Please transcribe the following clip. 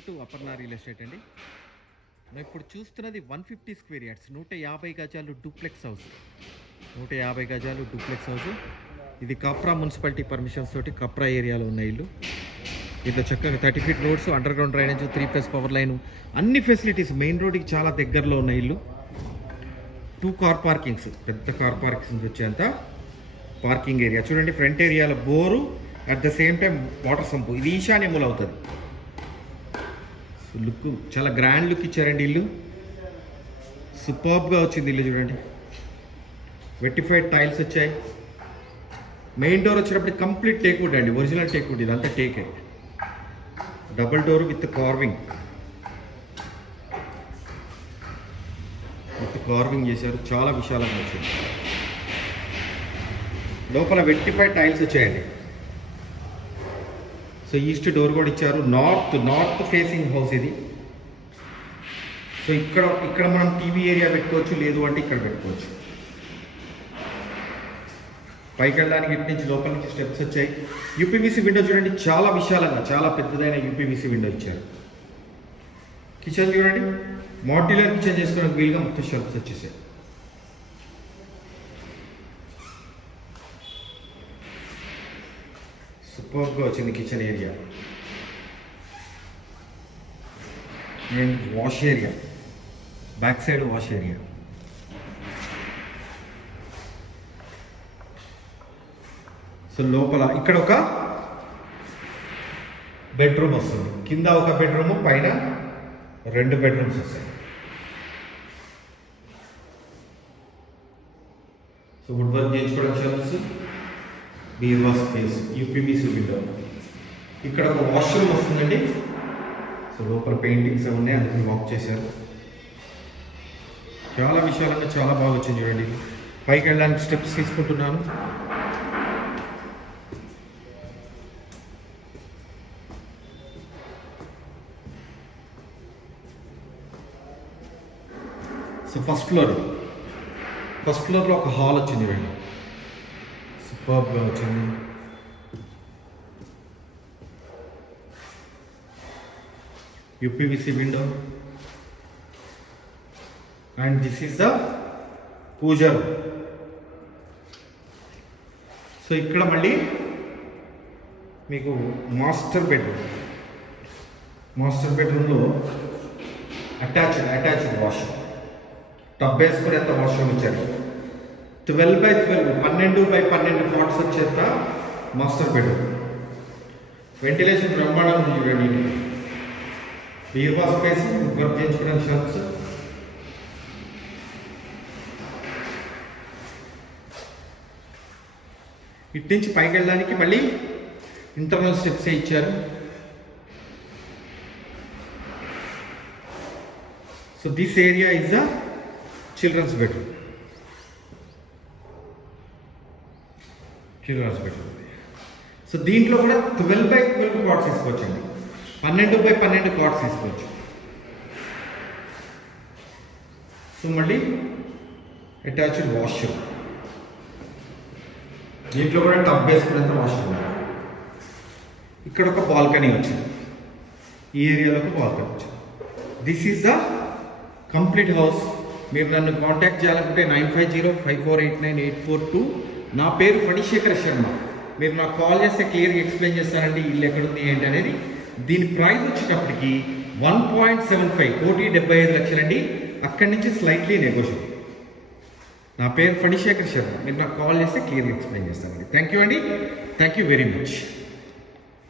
Welcome to Aparna real estate అండి. మనం ఇప్పుడు చూస్తున్నది 150 స్క్వేర్ యార్డ్స్ 150 గజాలు డూప్లెక్స్ హౌస్. 150 గజాలు డూప్లెక్స్ హౌస్. ఇది కప్రా మున్సిపాలిటీ పర్మిషన్స్ తోటి కప్రా ఏరియాలో ఉన్న ఇల్లు. ఇంత చక్కగా 30 feet roads, under ground drainage, 3 phase power line, అన్ని ఫెసిలిటీస్ మెయిన్ రోడ్కి చాలా దగ్గరలో ఉన్న ఇల్లు. 2 కార్ పార్కింగ్స్, పెద్ద కార్ పార్కింగ్స్ వచ్చేంత పార్కింగ్ ఏరియా చూడండి. ఫ్రంట్ ఏరియాలో bore, at the same time water sump. ఇది ఈశాన్యములు అవుతుంది. లుక్ చాలా గ్రాండ్ లుక్ ఇచ్చారండి. ఇల్లు సూపర్బ్గా వచ్చింది. ఇల్లు చూడండి, వెట్టిఫైడ్ టైల్స్ వచ్చాయి. మెయిన్ డోర్ వచ్చేటప్పుడు కంప్లీట్ టేక్వుడ్ అండి, ఒరిజినల్ టేక్వుడ్. ఇదంతా టేకే. డబుల్ డోర్ విత్ కార్వింగ్ చేశారు. చాలా విశాలంగా వచ్చింది. లోపల వెట్టిఫైడ్ టైల్స్ వచ్చాయండి. సో ఈస్ట్ డోర్ కూడా ఇచ్చారు. నార్త్ ఫేసింగ్ హౌస్ ఇది. సో ఇక్కడ మనం టీవీ ఏరియా పెట్టుకోవచ్చు, లేదు అంటే ఇక్కడ పెట్టుకోవచ్చు. పైకి వెళ్ళడానికి ఇటు నుంచి లోపల నుంచి స్టెప్స్ వచ్చాయి. యూపీవీసీ విండో చూడండి, చాలా విశాలంగా, చాలా పెద్దదైన యూపీవీసీ విండో ఇచ్చారు. కిచెన్ చూడండి, మాడ్యులర్ కిచెన్ చేసుకోవడానికి వీలుగా మొత్తం షెల్ఫ్స్ వచ్చేసాయి. సూపర్గా వచ్చింది kitchen area. And wash area, back side wash area. So లోపల ఇక్కడ ఒక బెడ్రూమ్ వస్తుంది. కింద ఒక బెడ్రూమ్, పైన 2 బెడ్రూమ్స్ వస్తాయి. సో వుడ్ వర్క్ చేయించుకోవడం షెల్ఫ్స్, బీరువా స్పేస్, యూపీవీసీ విండో. ఇక్కడ ఒక వాష్రూమ్ వస్తుందండి. సో లోపల పెయింటింగ్స్ ఉన్నాయి, అందుకని వాక్ చేశారు. చాలా విశాలంగా, చాలా బాగా వచ్చింది చూడండి. పైకి వెళ్ళడానికి స్టెప్స్ తీసుకుంటున్నాను. సో ఫస్ట్ ఫ్లోర్లో ఒక హాల్ వచ్చింది చూడండి, సూపర్గా వచ్చింది. UPVC window. And this is the pooja. So ఇక్కడ మళ్ళీ మీకు మాస్టర్ బెడ్రూమ్లో అటాచ్డ్ వాష్రూమ్, టబ్ వేసుకునేంత వాష్రూమ్ ఇచ్చారు. 12x12, 12x12 పాట్స్ వచ్చేంత మాస్టర్ బెడ్రూమ్. వెంటిలేషన్ బ్రహ్మాండంగా చూడండి. బీరువా స్పేస్, వర్క్ చేయించుకోవడానికి షెల్ఫ్స్. ఇటు నుంచి పైకి వెళ్ళడానికి మళ్ళీ ఇంటర్నల్ స్టెప్స్ ఇచ్చారు. So this area is the children's bedroom. So దీంట్లో కూడా 12x12 కాట్స్ తీసుకోవచ్చండి, 12x12 కాట్స్ తీసుకోవచ్చు. సో మళ్ళీ అటాచ్డ్ వాష్రూమ్. దీంట్లో కూడా టబ్ వేసుకునేంత వాష్రూమ్. ఇక్కడ ఒక బాల్కనీ వచ్చింది, ఈ ఏరియాలో ఒక బాల్కనీ వచ్చింది. This is the complete house. మీరు నన్ను కాంటాక్ట్ చేయాలనుకుంటే 9505489842. నా పేరు ఫణిశేఖర శర్మ. మీరు నాకు కాల్ చేస్తే క్లియర్గా ఎక్స్ప్లెయిన్ చేస్తానండి ఇల్లు ఎక్కడుంది ఏంటి అనేది. దీని ప్రైస్ వచ్చేటప్పటికి 1.75 కోటి 75 లక్షలండి. అక్కడి నుంచి స్లైట్లీ నెగోషియబుల్. నా పేరు ఫణిశేఖర శర్మ. మీరు నాకు కాల్ చేస్తే క్లియర్గా ఎక్స్ప్లెయిన్ చేస్తానండి. థ్యాంక్ యూ అండి, థ్యాంక్ యూ వెరీ మచ్.